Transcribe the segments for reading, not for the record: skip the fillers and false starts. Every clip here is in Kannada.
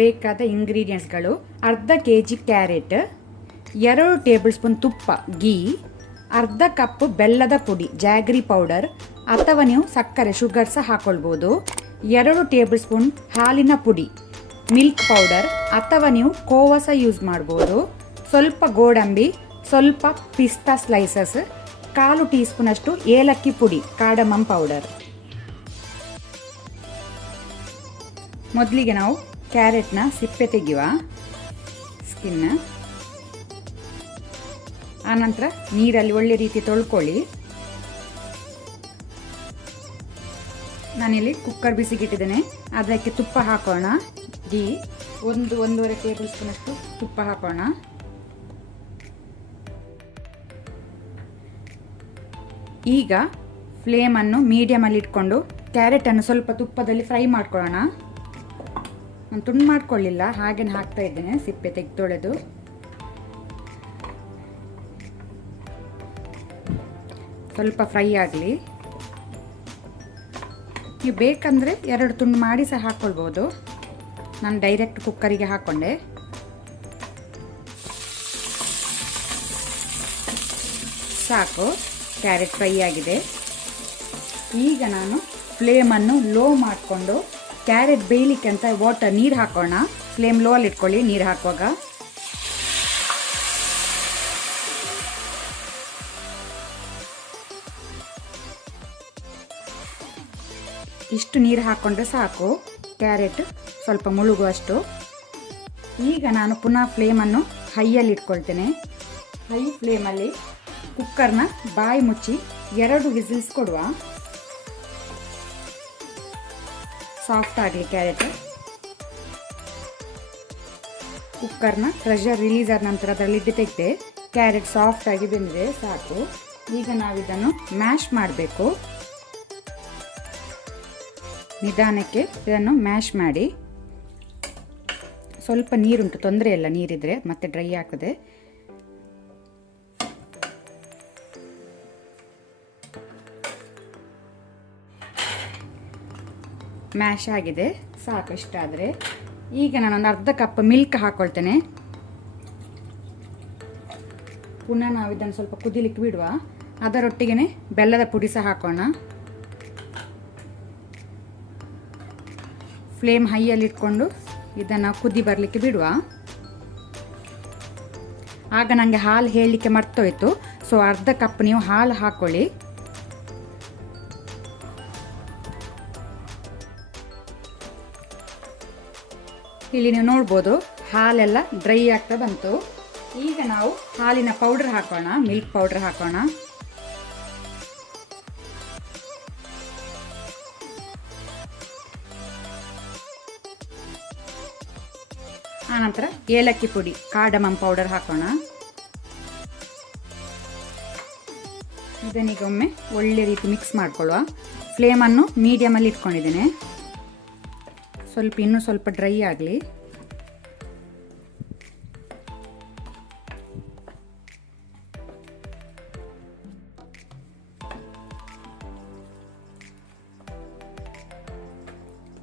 ಬೇಕಾದ ಇಂಗ್ರೀಡಿಯೆಂಟ್ಸ್ಗಳು: ಅರ್ಧ kg ಕ್ಯಾರೆಟ್, 2 ಟೇಬಲ್ ಸ್ಪೂನ್ ತುಪ್ಪ ಗೀ, ಅರ್ಧ ಕಪ್ ಬೆಲ್ಲದ ಪುಡಿ ಜಾಗ್ರಿ ಪೌಡರ್ ಅಥವಾ ನೀವು ಸಕ್ಕರೆ ಶುಗರ್ ಸಹ ಹಾಕೊಳ್ಬೋದು, 2 ಟೇಬಲ್ ಸ್ಪೂನ್ ಹಾಲಿನ ಪುಡಿ ಮಿಲ್ಕ್ ಪೌಡರ್ ಅಥವಾ ನೀವು ಕೋವಾ ಸಹ ಯೂಸ್ ಮಾಡ್ಬೋದು, ಸ್ವಲ್ಪ ಗೋಡಂಬಿ, ಸ್ವಲ್ಪ ಪಿಸ್ತಾ ಸ್ಲೈಸಸ್, 1/4 ಟೀ ಸ್ಪೂನ್ ಅಷ್ಟು ಏಲಕ್ಕಿ ಪುಡಿ ಕಾರ್ಡಮಮ್ ಪೌಡರ್. ಮೊದಲಿಗೆ ನಾವು ಕ್ಯಾರೆಟ್ನ ಸಿಪ್ಪೆ ತೆಗೆಯುವ, ಸ್ಕಿನ್. ಆನಂತರ ನೀರಲ್ಲಿ ಒಳ್ಳೆ ರೀತಿ ತೊಳ್ಕೊಳ್ಳಿ. ನಾನಿಲ್ಲಿ ಕುಕ್ಕರ್ ಬಿಸಿಗಿಟ್ಟಿದ್ದೇನೆ, ಅದಕ್ಕೆ ತುಪ್ಪ ಹಾಕೋಣ. ಗೀ 1-1.5 ಟೇಬಲ್ ಸ್ಪೂನ್ ಅಷ್ಟು ತುಪ್ಪ ಹಾಕೋಣ. ಈಗ ಫ್ಲೇಮನ್ನು ಮೀಡಿಯಮಲ್ಲಿ ಇಟ್ಕೊಂಡು ಕ್ಯಾರೆಟನ್ನು ಸ್ವಲ್ಪ ತುಪ್ಪದಲ್ಲಿ ಫ್ರೈ ಮಾಡ್ಕೊಳ್ಳೋಣ. ನಾನು ತುಂಡು ಮಾಡ್ಕೊಳ್ಳಿಲ್ಲ, ಹಾಗೇನೆ ಹಾಕ್ತಾ ಇದ್ದೇನೆ. ಸಿಪ್ಪೆ ತೆಗೆದೊಳೆದು ಸ್ವಲ್ಪ ಫ್ರೈ ಆಗಲಿ. ನೀವು ಬೇಕಂದರೆ 2 ತುಂಡು ಮಾಡಿ ಸಹ ಹಾಕ್ಕೊಳ್ಬೋದು. ನಾನು ಡೈರೆಕ್ಟ್ ಕುಕ್ಕರಿಗೆ ಹಾಕ್ಕೊಂಡೆ. ಸಾಕು, ಕ್ಯಾರೆಟ್ ಫ್ರೈ ಆಗಿದೆ. ಈಗ ನಾನು ಫ್ಲೇಮನ್ನು ಲೋ ಮಾಡಿಕೊಂಡು ಕ್ಯಾರೆಟ್ ಬೇಯಲಿಕ್ಕೆ ಅಂತ ವಾಟರ್ ನೀರು ಹಾಕೋಣ. ಫ್ಲೇಮ್ ಲೋ ಅಲ್ಲಿ ಇಟ್ಕೊಳ್ಳಿ ನೀರು ಹಾಕುವಾಗ. ಇಷ್ಟು ನೀರು ಹಾಕ್ಕೊಂಡ್ರೆ ಸಾಕು, ಕ್ಯಾರೆಟ್ ಸ್ವಲ್ಪ ಮುಳುಗುವಷ್ಟು. ಈಗ ನಾನು ಪುನಃ ಫ್ಲೇಮನ್ನು ಹೈಯಲ್ಲಿ ಇಟ್ಕೊಳ್ತೇನೆ. ಹೈ ಫ್ಲೇಮಲ್ಲಿ ಕುಕ್ಕರ್ನ ಬಾಯಿ ಮುಚ್ಚಿ 2 ವಿಸಿಲ್ಸ್ ಕೊಡುವ. ಸಾಫ್ಟ್ ಆಗಲಿ ಕ್ಯಾರೆಟ್. ಕುಕ್ಕರ್ನ ಪ್ರೆಷರ್ ರಿಲೀಸ್ ಆದ ನಂತರ ಅದರ ಲಿಡ್ ತೆಗೆದೆ. ಕ್ಯಾರೆಟ್ ಸಾಫ್ಟ್ ಆಗಿ ಬೆಂದಿದೆ, ಸಾಕು. ಈಗ ನಾವಿದನ್ನು ಮ್ಯಾಶ್ ಮಾಡಬೇಕು. ನಿಧಾನಕ್ಕೆ ಇದನ್ನು ಮ್ಯಾಶ್ ಮಾಡಿ. ಸ್ವಲ್ಪ ನೀರುಂಟು, ತೊಂದರೆ ಇಲ್ಲ, ನೀರಿದ್ರೆ ಮತ್ತೆ ಡ್ರೈ ಆಗ್ತದೆ. ಮ್ಯಾಶ್ ಆಗಿದೆ, ಸಾಕು ಇಷ್ಟ ಆದರೆ. ಈಗ ನಾನೊಂದು ಅರ್ಧ ಕಪ್ ಮಿಲ್ಕ್ ಹಾಕ್ಕೊಳ್ತೇನೆ. ಪುನಃ ನಾವು ಇದನ್ನು ಸ್ವಲ್ಪ ಕುದಿಲಿಕ್ಕೆ ಬಿಡುವ. ಅದರೊಟ್ಟಿಗೆ ಬೆಲ್ಲದ ಪುಡಿ ಸಹ ಹಾಕೋಣ. ಫ್ಲೇಮ್ ಹೈಯಲ್ಲಿ ಇಟ್ಕೊಂಡು ಇದನ್ನು ಕುದಿ ಬರಲಿಕ್ಕೆ ಬಿಡುವ. ಆಗ ನನಗೆ ಹಾಲು ಹೇಳಲಿಕ್ಕೆ ಮರ್ತೋಯ್ತು, ಸೊ ಅರ್ಧ ಕಪ್ ನೀವು ಹಾಲು ಹಾಕ್ಕೊಳ್ಳಿ. ಇಲ್ಲಿ ನೀವು ನೋಡ್ಬೋದು ಹಾಲೆಲ್ಲ ಡ್ರೈ ಆಗ್ತಾ ಬಂತು. ಈಗ ನಾವು ಹಾಲಿನ ಪೌಡರ್ ಹಾಕೋಣ, ಮಿಲ್ಕ್ ಪೌಡರ್ ಹಾಕೋಣ. ಆನಂತರ ಏಲಕ್ಕಿ ಪುಡಿ ಕಾರ್ಡಮಮ್ ಪೌಡರ್ ಹಾಕೋಣ. ಇದನ್ನೀಗ ಒಮ್ಮೆ ಒಳ್ಳೆ ರೀತಿ ಮಿಕ್ಸ್ ಮಾಡ್ಕೊಳ್ಳುವ. ಫ್ಲೇಮನ್ನು ಮೀಡಿಯಮಲ್ಲಿ ಇಟ್ಕೊಂಡಿದ್ದೇನೆ. ಇನ್ನೂ ಸ್ವಲ್ಪ ಡ್ರೈ ಆಗಲಿ.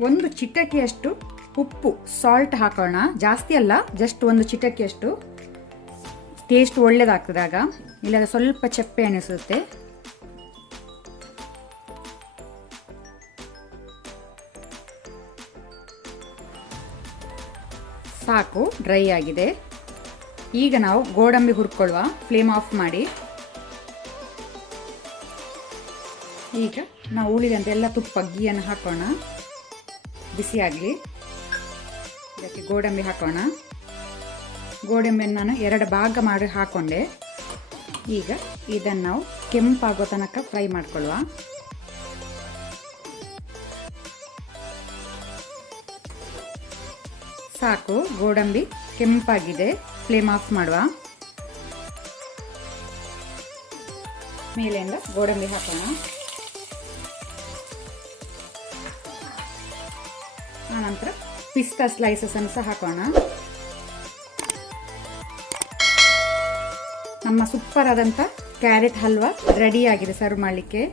ಒಂದು ಚಿಟಕಿಯಷ್ಟು ಉಪ್ಪು ಸಾಲ್ಟ್ ಹಾಕೋಣ, ಜಾಸ್ತಿ ಅಲ್ಲ, ಜಸ್ಟ್ ಒಂದು ಚಿಟಕಿಯಷ್ಟು. ಟೇಸ್ಟ್ ಒಳ್ಳೆಯದಾಗ್ತದಾಗ, ಇಲ್ಲದ ಸ್ವಲ್ಪ ಚಪ್ಪೆ ಅನಿಸುತ್ತೆ. ಸಾಕು, ಡ್ರೈ ಆಗಿದೆ. ಈಗ ನಾವು ಗೋಡಂಬಿ ಹುರ್ಕೊಳ್ಳುವ. ಫ್ಲೇಮ್ ಆಫ್ ಮಾಡಿ. ಈಗ ನಾವು ಉಳಿದಂತೆ ಎಲ್ಲ ತುಪ್ಪ ಗೀಯನ್ನು ಹಾಕೋಣ, ಬಿಸಿಯಾಗಲಿ. ಇದಕ್ಕೆ ಗೋಡಂಬಿ ಹಾಕೋಣ. ಗೋಡಂಬಿಯನ್ನು ನಾನು 2 ಭಾಗ ಮಾಡಿ ಹಾಕೊಂಡೆ. ಈಗ ಇದನ್ನು ನಾವು ಕೆಂಪಾಗೋ ತನಕ ಫ್ರೈ ಮಾಡ್ಕೊಳ್ಳುವ. ಸಾಕು, ಗೋಡಂಬಿ ಕೆಂಪಾಗಿದೆ. ಫ್ಲೇಮ್ ಆಫ್ ಮಾಡುವ. ಮೇಲೆಯಿಂದ ಗೋಡಂಬಿ ಹಾಕೋಣ. ಆನಂತರ ಪಿಸ್ತಾ ಸ್ಲೈಸಸ್ ಅನ್ನು ಸಹ ಹಾಕೋಣ. ನಮ್ಮ ಸೂಪರ್ ಆದಂಥ ಕ್ಯಾರೆಟ್ ಹಲ್ವಾ ರೆಡಿ ಆಗಿದೆ ಸರ್ವ್ ಮಾಡಲಿಕ್ಕೆ.